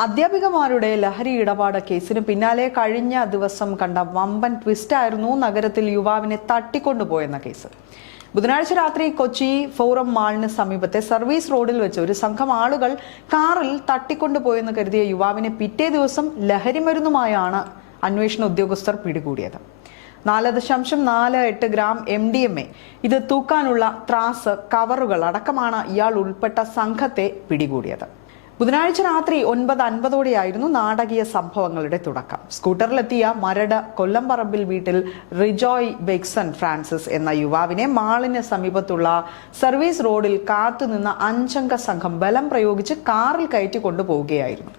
അധ്യാപികമാരുടെ ലഹരി ഇടപാട് കേസിന് പിന്നാലെ കഴിഞ്ഞ ദിവസം കണ്ട വമ്പൻ ട്വിസ്റ്റായിരുന്നു നഗരത്തിൽ യുവാവിനെ തട്ടിക്കൊണ്ടുപോയെന്ന കേസ്. ബുധനാഴ്ച രാത്രി കൊച്ചി ഫോറം മാളിന് സമീപത്തെ സർവീസ് റോഡിൽ വെച്ച് ഒരു സംഘം ആളുകൾ കാറിൽ തട്ടിക്കൊണ്ടുപോയെന്ന് കരുതിയ യുവാവിനെ പിറ്റേ ദിവസം ലഹരിമരുന്നുമായാണ് അന്വേഷണ ഉദ്യോഗസ്ഥർ പിടികൂടിയത്. 4.48 ഗ്രാം MDMA, ഇത് തൂക്കാനുള്ള ത്രാസ്, കവറുകൾ അടക്കമാണ് ഇയാൾ ഉൾപ്പെട്ട സംഘത്തെ പിടികൂടിയത്. ബുധനാഴ്ച രാത്രി 9:50 നാടകീയ സംഭവങ്ങളുടെ തുടക്കം. സ്കൂട്ടറിലെത്തിയ മരട് കൊല്ലംപറമ്പിൽ വീട്ടിൽ റിജോയ് ബെക്സൺ ഫ്രാൻസിസ് എന്ന യുവാവിനെ മാളിന് സമീപത്തുള്ള സർവീസ് റോഡിൽ കാത്തുനിന്ന 5 അംഗ സംഘം ബലം പ്രയോഗിച്ച് കാറിൽ കയറ്റി കൊണ്ടുപോവുകയായിരുന്നു.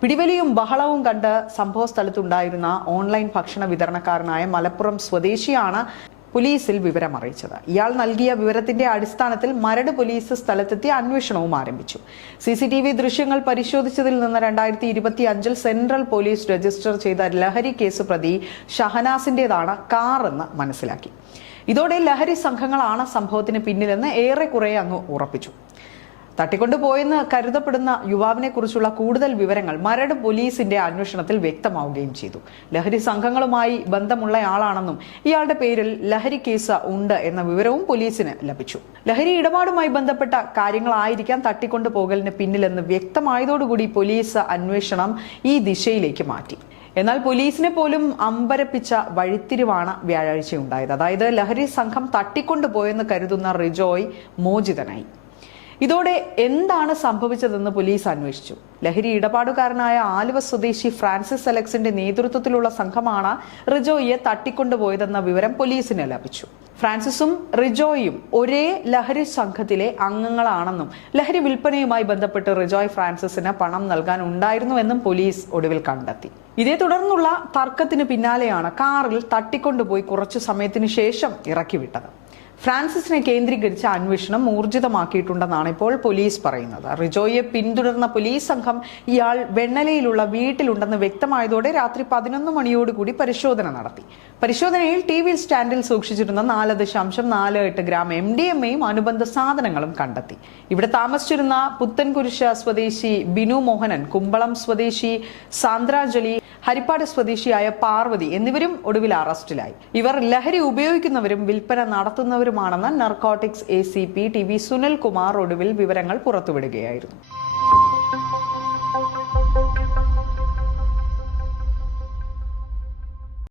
പിടിവലിയും ബഹളവും കണ്ട് സംഭവ സ്ഥലത്തുണ്ടായിരുന്ന ഓൺലൈൻ ഭക്ഷണ വിതരണക്കാരനായ മലപ്പുറം സ്വദേശിയാണ് പോലീസിൽ വിവരം അറിയിച്ചത്. ഇയാൾ നൽകിയ വിവരത്തിന്റെ അടിസ്ഥാനത്തിൽ മരട് പോലീസ് സ്ഥലത്തെത്തി അന്വേഷണവും ആരംഭിച്ചു. CCTV ദൃശ്യങ്ങൾ പരിശോധിച്ചതിൽ നിന്ന് 2025 സെൻട്രൽ പോലീസ് രജിസ്റ്റർ ചെയ്ത ലഹരി കേസ് പ്രതി ഷഹനാസിന്റേതാണ് കാർ എന്ന് മനസ്സിലാക്കി. ഇതോടെ ലഹരി സംഘങ്ങളാണ് സംഭവത്തിന് പിന്നിലെന്ന് ഏറെക്കുറെ അങ്ങ് ഉറപ്പിച്ചു. തട്ടിക്കൊണ്ടുപോയെന്ന് കരുതപ്പെടുന്ന യുവാവിനെ കുറിച്ചുള്ള കൂടുതൽ വിവരങ്ങൾ മരട് പോലീസിന്റെ അന്വേഷണത്തിൽ വ്യക്തമാവുകയും ചെയ്തു. ലഹരി സംഘങ്ങളുമായി ബന്ധമുള്ളയാളാണെന്നും ഇയാളുടെ പേരിൽ ലഹരി കേസ് ഉണ്ട് എന്ന വിവരവും പോലീസിന് ലഭിച്ചു. ലഹരി ഇടപാടുമായി ബന്ധപ്പെട്ട കാര്യങ്ങളായിരിക്കാം തട്ടിക്കൊണ്ടുപോകലിന് പിന്നിലെന്ന് വ്യക്തമായതോടുകൂടി പോലീസ് അന്വേഷണം ഈ ദിശയിലേക്ക് മാറ്റി. എന്നാൽ പോലീസിനെ പോലും അമ്പരപ്പിച്ച വഴിത്തിരിവാണ് വ്യാഴാഴ്ച ഉണ്ടായത്. അതായത് ലഹരി സംഘം തട്ടിക്കൊണ്ടുപോയെന്ന് കരുതുന്ന റിജോയ് മോചിതനായി. ഇതോടെ എന്താണ് സംഭവിച്ചതെന്ന് പോലീസ് അന്വേഷിച്ചു. ലഹരി ഇടപാടുകാരനായ ആലുവ സ്വദേശി ഫ്രാൻസിസ് അലക്സിന്റെ നേതൃത്വത്തിലുള്ള സംഘമാണ് റിജോയിയെ തട്ടിക്കൊണ്ടുപോയതെന്ന വിവരം പോലീസിന് ലഭിച്ചു. ഫ്രാൻസിസും റിജോയും ഒരേ ലഹരി സംഘത്തിലെ അംഗങ്ങളാണെന്നും ലഹരി വിൽപ്പനയുമായി ബന്ധപ്പെട്ട് റിജോയ് ഫ്രാൻസിസിന് പണം നൽകാൻ ഉണ്ടായിരുന്നുവെന്നും പോലീസ് ഒടുവിൽ കണ്ടെത്തി. ഇതേ തുടർന്നുള്ള തർക്കത്തിന് പിന്നാലെയാണ് കാറിൽ തട്ടിക്കൊണ്ടുപോയി കുറച്ചു സമയത്തിന് ശേഷം ഇറക്കിവിട്ടത്. ഫ്രാൻസിസിനെ കേന്ദ്രീകരിച്ച അന്വേഷണം ഊർജിതമാക്കിയിട്ടുണ്ടെന്നാണ് ഇപ്പോൾ പോലീസ് പറയുന്നത്. റിജോയെ പിന്തുടർന്ന പോലീസ് സംഘം ഇയാൾ വെണ്ണലയിലുള്ള വീട്ടിലുണ്ടെന്ന് വ്യക്തമായതോടെ രാത്രി 11 മണിയോടുകൂടി പരിശോധന നടത്തി. പരിശോധനയിൽ TV സ്റ്റാൻഡിൽ സൂക്ഷിച്ചിരുന്ന 4.48 ഗ്രാം MDMAയും അനുബന്ധ സാധനങ്ങളും കണ്ടെത്തി. ഇവിടെ താമസിച്ചിരുന്ന പുത്തൻകുരിശ് സ്വദേശി ബിനു മോഹനൻ, കുമ്പളം സ്വദേശി സാന്ദ്രാഞ്ജലി, ഹരിപ്പാട് സ്വദേശിയായ പാർവതി എന്നിവരും ഒടുവിൽ അറസ്റ്റിലായി. ഇവർ ലഹരി ഉപയോഗിക്കുന്നവരും വിൽപ്പന നടത്തുന്നവരുമാണെന്ന് narcotics ACP TV Sunil Kumar ഒടുവിൽ വിവരങ്ങൾ പുറത്തുവിടുകയായിരുന്നു.